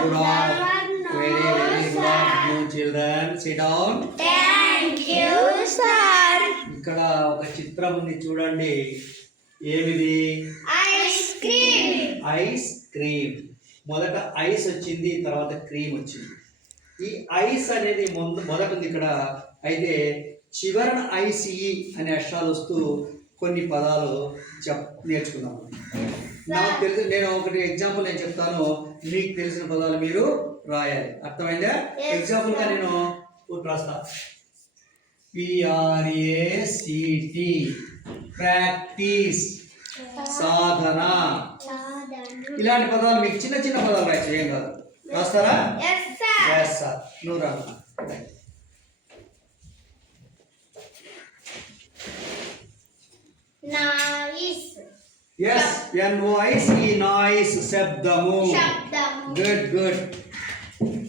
Good afternoon. Very good afternoon, children. Sit down. Thank you, sir. ఇక్కడ ఒక చిత్రం ఉంది చూడండి. ఏమిది? Ice cream. Ice cream. మొదట ఐస్ వచ్చింది, తర్వాత క్రీమ్ వచ్చింది. ఈ ఐస్ అనేది మొదట ఉంది ఇక్కడ. అయితే చివరన ఐసిఈ అనే అక్షరాలు వస్తూ కొన్ని పదాలు నేర్చుకున్నాము. నాకు తెలుసు, నేను ఒకటి ఎగ్జాంపుల్ నేను చెప్తాను, మీకు తెలిసిన పదాలు మీరు రాయాలి. అర్థమైందా? ఎగ్జాంపుల్గా నేను రాస్తా. PRACT ప్రాక్టీస్, సాధన. ఇలాంటి పదాలు మీకు చిన్న చిన్న పదాలు రాయచ్చు, ఏం కాదు. రాస్తారా? Yes, sir. నువ్వు రా. Nice. Yes, NOICE, నాయిస్, శబ్దము. Good good.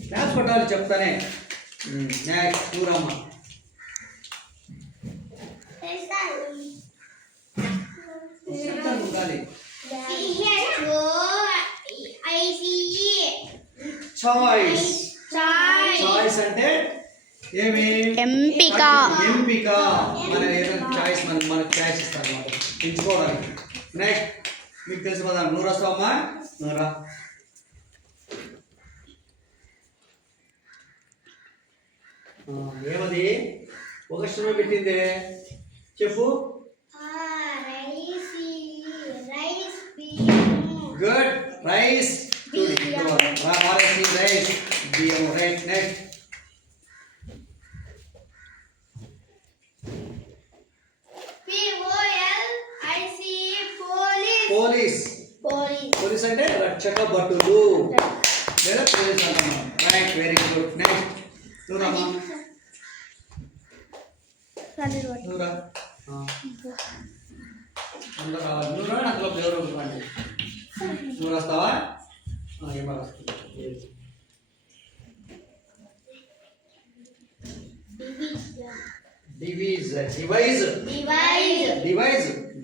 క్లాస్ పట్టాలి చెప్తానే. నెక్స్ట్ పూరమ్మ. చాయిస్. చాయిస్ అంటే ఏమి? ఎంపిక. ఎంపిక. మన ఏదైనా చాయిస్ మనకు చాయిస్ ఇస్తారు అన్నమాట, ఎంచుకోవడానికి. నెక్స్ట్ మీకు తెలిసిన పదాలు నువ్వు రాస్తావమ్మా. నువ్వు రా. ఏమది? ఒక శ్రమ పెట్టిందే, చెప్పు. గుడ్. రైస్. రైస్, బియ్యం. రైట్. Next police. పోలీస్ అంటే రక్షక భటులు లేదా పోలీస్ అంటున్నాం. Right, very good. నెక్స్ట్ నువ్వు రామా. నువ్వు రా. అందరూ రావాలి. నువ్వు రా. అందులో ఎవరు రండి. నువ్వు రాస్తావా? ఏమో రాస్తావు.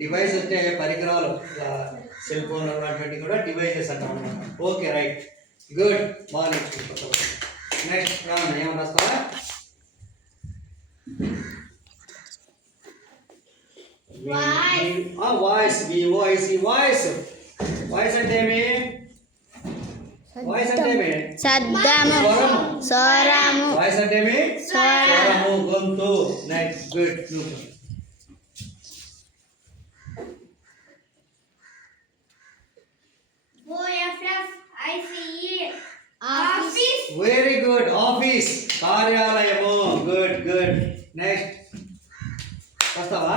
డివైజ్ అంటే పరికరాలు, సెల్ ఫోన్ అటువంటి కూడా డివైజెస్ అంటాం అన్నమాట. Okay, right, good. బాగా నేర్చుకుంటాం. నెక్స్ట్ రామన్న, ఏమన్నా రాస్తావా? వాయిస్. VOICE. వాయిస్. వాయిస్ అంటే ఏమి? వాయిస్ అంటే ఏమి? శబ్దము, స్వరము. వాయిస్ అంటే ఏమి? స్వరము, గొంతు. Next, good. Very good. Office, కార్యాలయము. Good good. నెక్స్ట్ వస్తావా?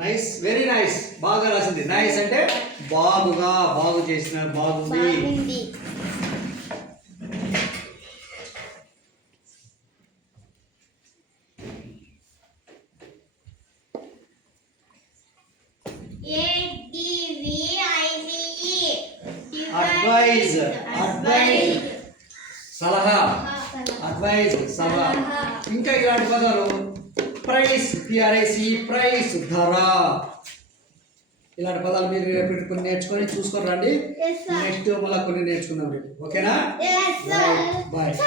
Nice, very nice. బాగా రాసింది. నైస్ అంటే బాగుగా, బాగు చేసిన, బాగుంది. అడ్వైజ్. అడ్వైజ్ సలహా. అడ్వైజ్ సలహా. ఇంకా ఇలాంటి పదాలు. ప్రైస్, PRIC, ప్రైస్, ధర. ఇలాంటి పదాలు మీరు కొన్ని నేర్చుకొని చూసుకొని రండి. నెక్స్ట్ మళ్ళీ కొన్ని నేర్చుకుందాం. ఓకేనా? బాయ్.